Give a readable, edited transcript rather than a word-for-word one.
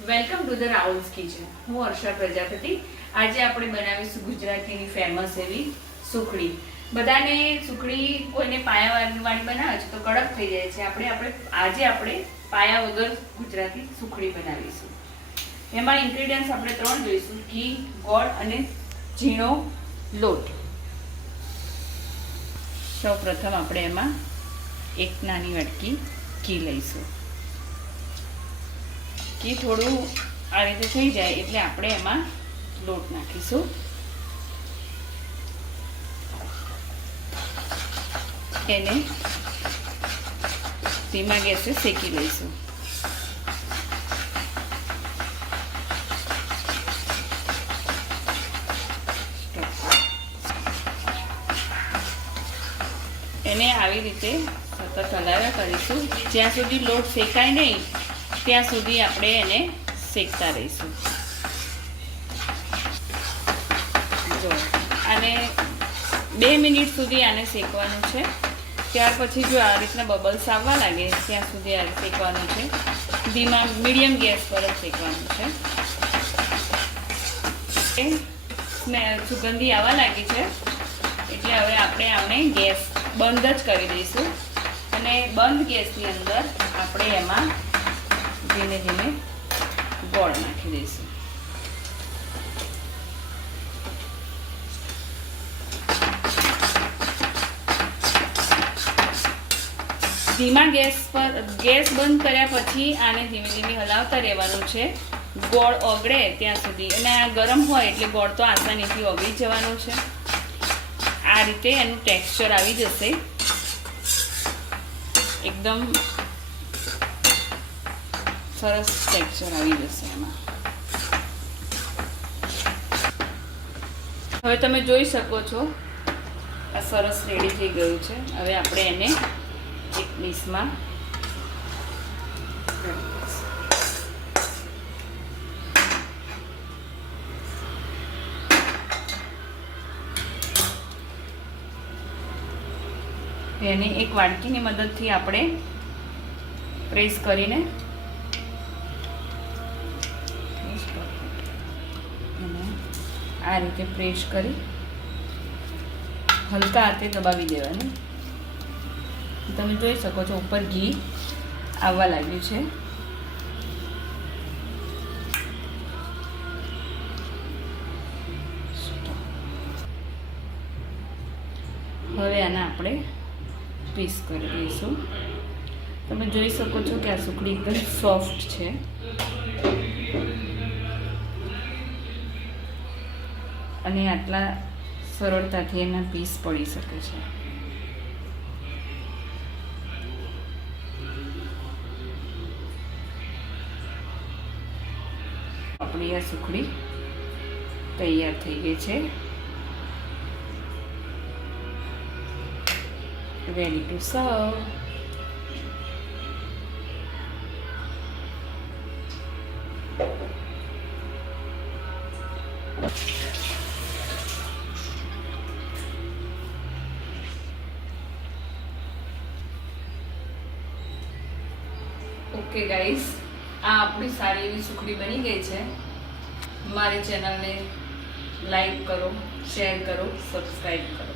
Welcome to the Rahul's kitchen. હું હર્ષા પ્રજાપતિ. આજે આપણે બનાવીશું ગુજરાતીની ફેમસ એવી સુખડી. બધાને સુખડી કોઈને પાયાવાળી બનાવે છે તો કડક થઈ જાય છે. આજે આપણે પાયા વગર ગુજરાતી સુખડી બનાવીશું. એમાં ઇન્ગ્રેડિયન્ટ્સ આપણે 3 જોઈશું: ઘી, ગોળ અને ઝીણો લોટ. સૌપ્રથમ આપણે એમાં એક નાની વાટકી ઘી લઈશું. ઘી થોડું આ રીતે થઈ જાય એટલે આપણે એમાં લોટ નાખીશું. એને ધીમા ગેસે શેકી લઈશું. એને આવી રીતે સતત હલાવ્યા કરીશું. જ્યાં સુધી લોટ શેકાય નહીં ત્યાં સુધી આપણે એને શેકતા રહીશું. જો આને 2 મિનિટ સુધી આને શેકવાનું છે. ત્યાર પછી જો આ રીતના બબલ્સ આવવા લાગે ત્યાં સુધી આ શેકવાનું છે. મીડિયમ ગેસ પર જ શેકવાનું છે. સુગંધી આવવા લાગી છે એટલે હવે આપણે આને ગેસ બંધ જ કરી દઈશું અને બંધ ગેસની અંદર આપણે એમાં ધીમે ધીમે ગોળ નાખી દઈશું. ધીમા ગેસ પર ગેસ બંધ કર્યા પછી આને ધીમે ધીમે હલાવતા રહેવાનું છે ગોળ ઓગળે ત્યાં સુધી. અને આ ગરમ હોય એટલે ગોળ તો આસાનીથી ઓગળી જવાનો છે. આ રીતે એનું ટેક્સચર આવી જશે. એકદમ સરસ ટેક્સચર આવી જશે એમાં. હવે તમે જોઈ શકો છો આ સરસ રેડી થઈ ગયું છે. હવે આપણે એને એક ડીશમાં એને એક વાડકીની મદદથી આપણે પ્રેસ કરીને આ રીતે પ્રેસ કરી હલકા હાથે દબાવી દેવાનું. તમે જોઈ શકો છો ઉપર ઘી આવવા લાગ્યું છે. હવે આના આપણે પીસ કરી દઈશું. તમે જોઈ શકો છો કે આ સુખડી એકદમ સોફ્ટ છે. અને આટલા સરળતાથી એના પીસ પડી શકે છે. આપણી આ સુખડી તૈયાર થઈ ગઈ છે. રેડી ટુ સર્વ. ઓકે ગાઈસ, આ આપણી સારી એવી સુખડી બની ગઈ છે. મારી ચેનલને લાઈક કરો, શેર કરો, સબસ્ક્રાઈબ કરો.